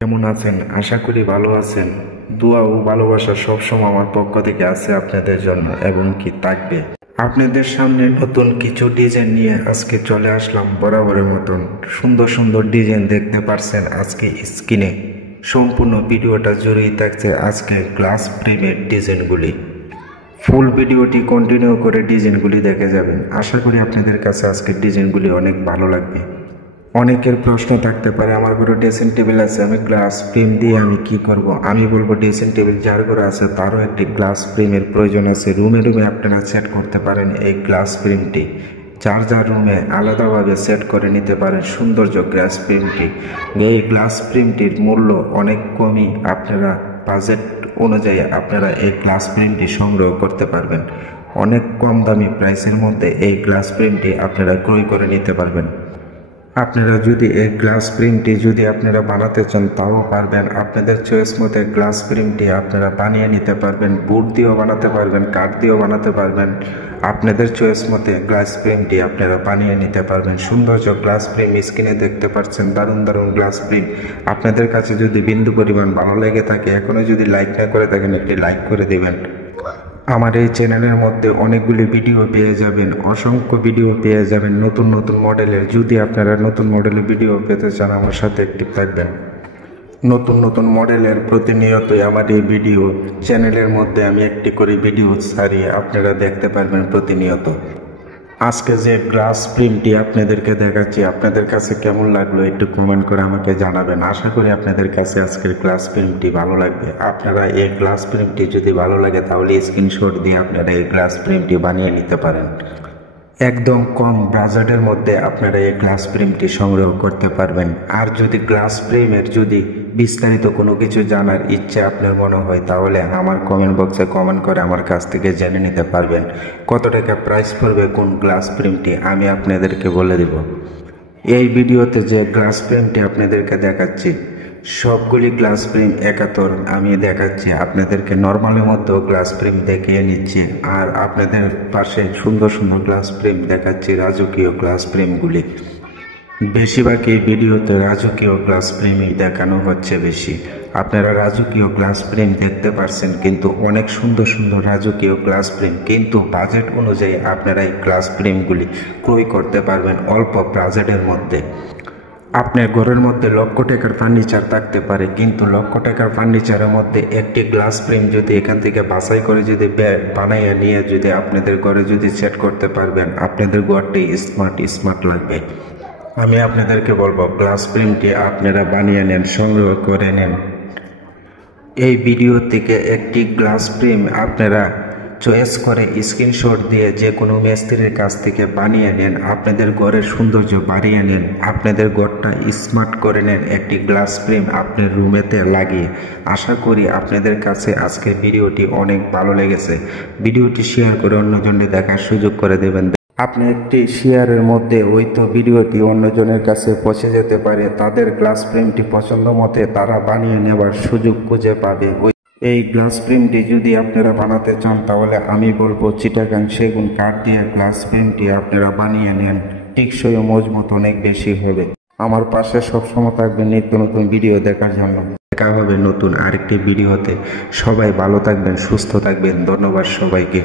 কেমন আছেন? আশা করি ভালো আছেন। দোয়া ও ভালোবাসা সবসময় আমার পক্ষ থেকে আছে আপনাদের জন্য এবং কি থাকবে। আপনাদের সামনে নতুন কিছু ডিজাইন নিয়ে আজকে চলে আসলাম বরাবরের মতন। সুন্দর সুন্দর ডিজাইন দেখতে পারছেন আজকে স্ক্রিনে। সম্পূর্ণ ভিডিওটা জুড়েই থাকছে আজকে গ্লাস ফ্রেমের ডিজাইনগুলি। ফুল ভিডিওটি কন্টিনিউ করে ডিজাইনগুলি দেখে যাবেন। আশা করি আপনাদের কাছে আজকের ডিজাইনগুলি অনেক ভালো লাগবে। অনেকের প্রশ্ন থাকতে পারে, আমার ঘরে ড্রেসিং টেবিল আছে, আমি গ্লাস ফ্রেম দিয়ে আমি কি করব? আমি বলবো ড্রেসিং টেবিল যার ঘরে আছে তারও একটি গ্লাস ফ্রেমের প্রয়োজন আছে। রুমে রুমে আপনারা সেট করতে পারেন এই গ্লাস ফ্রেমটি। যার যার রুমে আলাদাভাবে সেট করে নিতে পারেন সৌন্দর্য গ্লাস ফ্রেমটি। এই গ্লাস ফ্রেমটির মূল্য অনেক কমই, আপনারা বাজেট অনুযায়ী আপনারা এই গ্লাস ফ্রেমটি সংগ্রহ করতে পারবেন। অনেক কম দামি প্রাইসের মধ্যে এই গ্লাস ফ্রেমটি আপনারা ক্রয় করে নিতে পারবেন। আপনারা যদি এই গ্লাস ফ্রেমটি যদি আপনারা বানাতে চান তাও পারবেন। আপনাদের চয়েস মতো গ্লাস ফ্রেমটি আপনারা বানিয়ে নিতে পারবেন। বুট দিয়েও বানাতে পারবেন, কাঠ দিয়েও বানাতে পারবেন। আপনাদের চয়েস মতো গ্লাস ফ্রেমটি আপনারা বানিয়ে নিতে পারবেন। সৌন্দর্য গ্লাস ফ্রেম স্ক্রিনে দেখতে পাচ্ছেন, দারুণ দারুণ গ্লাস ফ্রেম। আপনাদের কাছে যদি বিন্দু পরিমাণ ভালো লেগে থাকে, এখনও যদি লাইক না করে থাকেন একটি লাইক করে দেবেন। আমার এই চ্যানেলের মধ্যে অনেকগুলি ভিডিও পেয়ে যাবেন, অসংখ্য ভিডিও পেয়ে যাবেন নতুন নতুন মডেলের। যদি আপনারা নতুন মডেলের ভিডিও পেতে চান আমার সাথে অ্যাক্টিভ থাকবেন। নতুন নতুন মডেলের প্রতিনিয়তই আমার এই ভিডিও চ্যানেলের মধ্যে আমি একটি করে ভিডিও ছাড়িয়ে আপনারা দেখতে পারবেন প্রতিনিয়ত। আজকে যে গ্লাস ফ্রেমটি আপনাদেরকে দেখাচ্ছি, আপনাদের কাছে কেমন লাগলো একটু কমেন্ট করে আমাকে জানাবেন। আশা করি আপনাদের কাছে আজকের গ্লাস ফ্রেমটি ভালো লাগবে। আপনারা এই গ্লাস ফ্রেমটি যদি ভালো লাগে তাহলে স্ক্রিনশট দিয়ে আপনারা এই গ্লাস ফ্রেমটি বানিয়ে নিতে পারেন। একদম কম বাজেটের মধ্যে আপনারা এই গ্লাস ফ্রেমটি সংগ্রহ করতে পারবেন। আর যদি গ্লাস ফ্রেমের যদি বিস্তারিত কোনো কিছু জানার ইচ্ছে আপনার মনে হয় তাহলে আমার কমেন্ট বক্সে কমেন্ট করে আমার কাছ থেকে জেনে নিতে পারবেন। কত টাকা প্রাইস পড়বে কোন গ্লাস ফ্রেমটি আমি আপনাদেরকে বলে দেব। এই ভিডিওতে যে গ্লাস ফ্রেমটি আপনাদেরকে দেখাচ্ছি সবগুলি গ্লাস ফ্রেম একাত্তর আমি দেখাচ্ছি আপনাদেরকে। নর্মালের মধ্যেও গ্লাস ফ্রেম দেখিয়ে নিচ্ছি, আর আপনাদের পাশে সুন্দর সুন্দর গ্লাস ফ্রেম দেখাচ্ছি রাজকীয় গ্লাস ফ্রেমগুলি। বেশিরভাগ এই ভিডিওতে রাজকীয় গ্লাস ফ্রেমই দেখানো হচ্ছে বেশি। আপনারা রাজকীয় গ্লাস ফ্রেম দেখতে পারছেন, কিন্তু অনেক সুন্দর সুন্দর রাজকীয় গ্লাস ফ্রেম, কিন্তু বাজেট অনুযায়ী আপনারা এই গ্লাস ফ্রেমগুলি ক্রয় করতে পারবেন অল্প বাজেটের মধ্যে। আপনার ঘরের মধ্যে লক্ষ টাকার ফার্নিচার থাকতে পারে, কিন্তু লক্ষ টাকার ফার্নিচারের মধ্যে একটি গ্লাস ফ্রেম যদি এখান থেকে বাছাই করে যদি বানাইয়া নিয়ে যদি আপনাদের ঘরে যদি সেট করতে পারবেন, আপনাদের ঘরটি স্মার্ট লাগবে। আমি আপনাদেরকে বলবো গ্লাস ফ্রেমটি আপনারা বানিয়ে নেন, সংগ্রহ করে নেন। এই ভিডিও থেকে একটি গ্লাস ফ্রেম আপনারা চয়েস করে স্ক্রিনশট দিয়ে যে কোনো মিস্ত্রির কাছ থেকে বানিয়ে নেন। আপনাদের ঘরের সৌন্দর্য বাড়িয়ে নেন, আপনাদের ঘরটা স্মার্ট করে নেন একটি গ্লাস ফ্রেম আপনার রুমেতে লাগিয়ে। আশা করি আপনাদের কাছে আজকের ভিডিওটি অনেক ভালো লেগেছে। ভিডিওটি শেয়ার করে অন্যজনকে দেখার সুযোগ করে দেবেন। আপনি একটি শেয়ারের মধ্যে ওই তো ভিডিওটি অন্যজনের কাছে পৌঁছে যেতে পারে, তাদের গ্লাস ফ্রেমটি পছন্দ মতে তারা বানিয়ে নেবার সুযোগ খুঁজে পাবে। এই গ্লাস ফ্রেমটি যদি আপনারা বানাতে চান তাহলে আমি বলবো চিটাগাং সেগুন কাঠ দিয়ে গ্লাস ফ্রেমটি আপনারা বানিয়ে নেন, টেকসই ও মজবুত অনেক বেশি হবে। আমার পাশে সবসময় থাকবেন নিত্য নতুন ভিডিও দেখার জন্য। দেখা হবে নতুন আরেকটি ভিডিওতে। সবাই ভালো থাকবেন, সুস্থ থাকবেন। ধন্যবাদ সবাইকে।